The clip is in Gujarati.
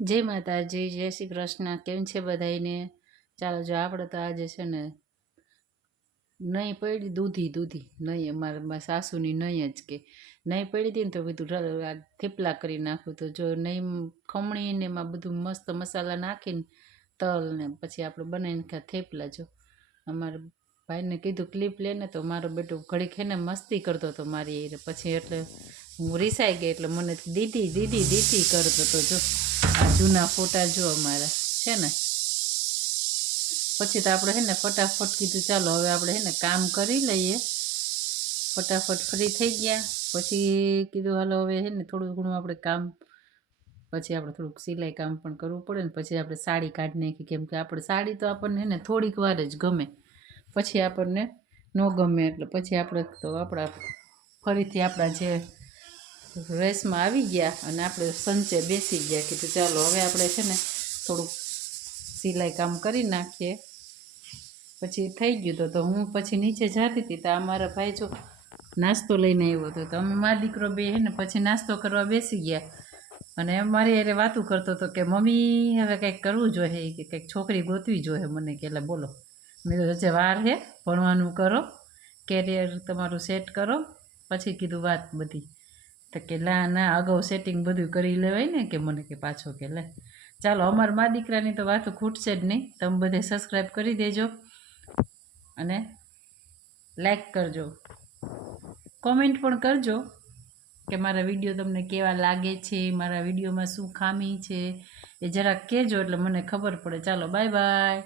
જય માતાજી, જય શ્રી કૃષ્ણ. કેમ છે બધાયને? ચાલો જો આપણે તો આજે છે ને નહીં પડી દૂધી નહીં અમારા સાસુની નહીં જ કે નહીં પડી હતી ને તો બધું થેપલા કરી નાખું. તો જો નહીં ખમણીને એમાં બધું મસ્ત મસાલા નાખીને તલ ને પછી આપણે બનાવીને ખા થેપલા. જો અમારા ભાઈને કીધું ક્લિપ લેને તો મારો બેટો ઘડીક એને મસ્તી કરતો હતો મારી એ, પછી એટલે હું રીસાઈ ગઈ એટલે મને દીદી દીદી દીદી કરતો હતો. જો આ જૂના ફોટા જો અમારા છે ને. પછી તો આપણે હે ને ફટાફટ કીધું ચાલો હવે આપણે હે ને કામ કરી લઈએ. ફટાફટ ફ્રી થઈ ગયા પછી કીધું હાલો હવે હે ને થોડું ઘણું આપણે કામ, પછી આપણે થોડુંક સિલાઈ કામ પણ કરવું પડે ને પછી આપણે સાડી કાઢી નાખી, કેમ કે આપણે સાડી તો આપણને હે ને થોડીક વાર જ ગમે, પછી આપણને ન ગમે. એટલે પછી આપણે તો આપણા ફરીથી આપણા જે રેસમાં આવી ગયા અને આપણે સંચે બેસી ગયા. કીધું ચાલો હવે આપણે છે ને થોડુંક સિલાઈ કામ કરી નાખીએ. પછી થઈ ગયું તો હું પછી નીચે જતી હતી તો અમારા ભાઈ જો નાસ્તો લઈને આવ્યો હતો. તો અમે મારા દીકરો બે હે ને પછી નાસ્તો કરવા બેસી ગયા અને મારી અરે વાતું કરતો હતો કે મમ્મી હવે કંઈક કરવું જોઈએ, કે કંઈક છોકરી ગોતવી જોઈએ મને. કે એટલે બોલો, મેં તો હજે વાર હે, ભણવાનું કરો, કેરિયર તમારું સેટ કરો, પછી કીધું વાત બધી. તો કે ના અગાઉ સેટિંગ બધું કરી લેવાય ને, કે મને કે પાછો કે લે ચાલો અમારા મા દીકરાની તો વાતો ખૂટશે જ નહીં. તમે બધે સબસ્ક્રાઈબ કરી દેજો અને લાઈક કરજો, કોમેન્ટ પણ કરજો કે મારા વિડીયો તમને કેવા લાગે છે, મારા વિડીયોમાં શું ખામી છે એ જરાક કહેજો એટલે મને ખબર પડે. ચાલો બાય બાય.